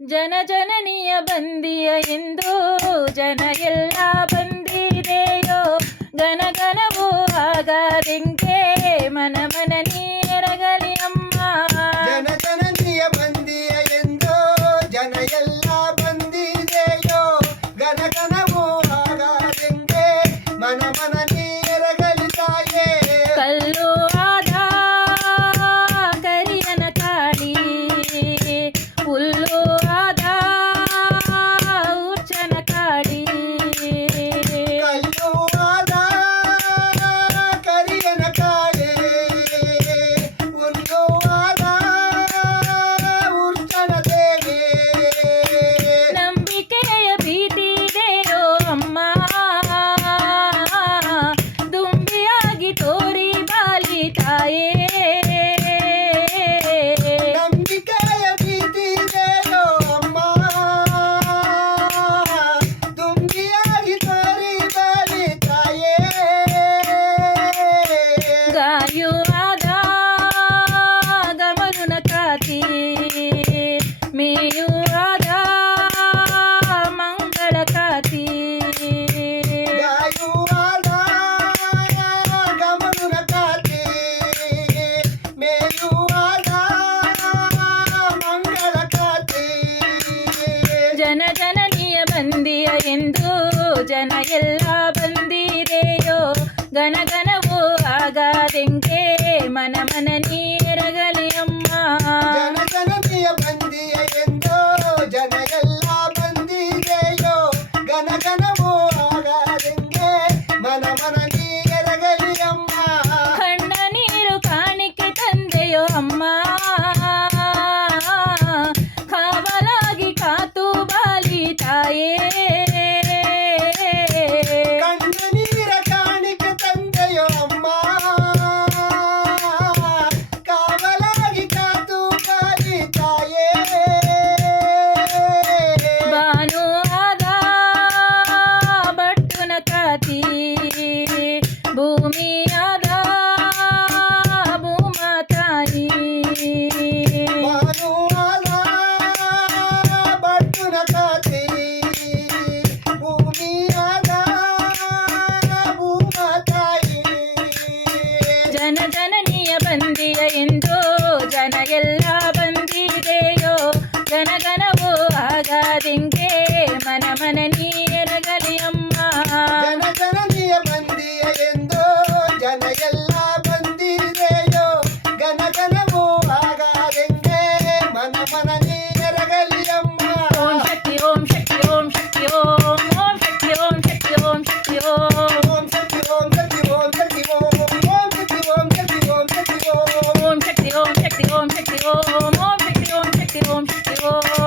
ಜನನಿಯ ಬಂದಿಯ ಎಂದು ಜನ ಎಲ್ಲ ಬಂದಿದೆಯೋ ಗನಗನವೂ ಆಗದೆಂಗೆ ಮನ ನೀರಗಲಿ ಅಮ್ಮ. ಜನನಿಯ ಬಂದಿಯ ಎಂದು ಜನ ಎಲ್ಲ ಬಂದಿದೆಯೋ ಗನಗನವೂ ಆಗದೆಂಗೆ ಮನ ನೀರಗಲಿ ತಾಯೇ. ಕಲ್ಲು ಆದ ಕರಿಯನ ಕಾಳಿ ಹುಲ್ಲು ಆದ ಉಚ್ಚನ ಕಾಳಿ. ಕಲ್ಲು ಆದ ಕರಿಯನ ಕಾಳಿ ಹುಲ್ಲು ಆದ ಉಚ್ಚನ ದೇವಿ. ನಂಬಿಕೆಯ ಭೀತಿದೆಯೋ ಅಮ್ಮ ದುಂಬಿಯಾಗಿ ತೋರಿ ಬಾಲಿ ತಾಯೇ. ನಂಬಿಕೆಯ ಭೀತಿದೆಯೋ ಅಮ್ಮ ದುಂಬಿಯಾಗಿ ತೋರಿ ಬಾಲಿ ತಾಯೇ. ಗಾಯುವಾದ ಗಮನುನ ಕಾತಿ ಮೇಯುವಾದ ಮಂಗಳ ಕಾತಿ. ಗಾಯುವಾದ ಗಮನುನ ಕಾತಿ ಮೇಯುವಾದ ಮಂಗಳ ಕಾತಿ. ಜನನಿಯ ಬಂದಿಯ ಎಂದು ಜನ ಎಲ್ಲ ಬಂದಿದೆಯೋ ಗನಗನವೂ ಆಗದೆಂಗೆ ಮನ ನೀರಗಲಿ ಅಮ್ಮ. ಜನನಿಯ ಬಂದಿಯ ಎಂದು ಜನ ಎಲ್ಲ ಬಂದಿದೆಯೋ ಗನಗನವೂ ಆಗದೆಂಗೆ ಮನ ನೀರಗಲಿ ಅಮ್ಮ. ಕಣ್ಣ ನೀರು ಕಾಣಿಕೆ ತಂದೆಯೋ ಅಮ್ಮ ಕಾವಲಾಗಿ ಕಾತು ಬಾಲಿ ತಾಯೇ. ಕಣ್ಣ ನೀರ ಕಾಣಿಕೆ ತಂದೆಯೋ ಅಮ್ಮ ಕಾವಲಾಗಿ ಕಾತು ಬಾಲಿ ತಾಯೇ. ಭಾನುವಾದ ಬಟ್ಟುನ ಕಾತಿ ಭೂಮಿಯಾದ ಭೂಮ ತಾಯಿ. ಭಾನುವಾದ ಬಟ್ಟುನ ಕಾತಿ ಭೂಮಿಯಾದ ಭೂಮ ತಾಯಿ. ಜನನಿಯ ಬಂದಿಯ ಎಂದು ಜನ ಎಲ್ಲ ಬಂದಿದೆಯೋ ಗನಗನವೂ ಆಗದೆಂಗೆ ಮನ ನೀರಗಲಿ ಅಮ್ಮ. ಜನನಿಯ ಬಂದಿಯ ಎಂದು ಜನ ಎಲ್ಲ ಬಂದಿದೆಯೋ ಗನಗನವೂ ಆಗದೆಂಗೆ ಮನ ನೀರಗಲಿ ಅಮ್ಮ. ಓಂ ಶಕ್ತಿ ಓಂ ಶಕ್ತಿ ಓಂ ಶಕ್ತಿ ಓಂ ಓಂ ಶಕ್ತಿ ಓಂ ಶಕ್ತಿ ಓಂ ಶಕ್ತಿ ಓಂ ಓಂ ಶಕ್ತಿ ಓಂ ಶಕ್ತಿ ಓಂ ಶಕ್ತಿ ಓಂ ಓಂ ಶಕ್ತಿ ಓಂ ಶಕ್ತಿ ಓಂ ಶಕ್ತಿ ಓಂ ಓಂ ಶಕ್ತಿ ಓಂ ಶಕ್ತಿ ಓಂ ಶಕ್ತಿ ಓಂ ಓಂ ಶಕ್ತಿ ಓಂ ಶಕ್ತಿ ಓಂ ಶಕ್ತಿ ಓಂ.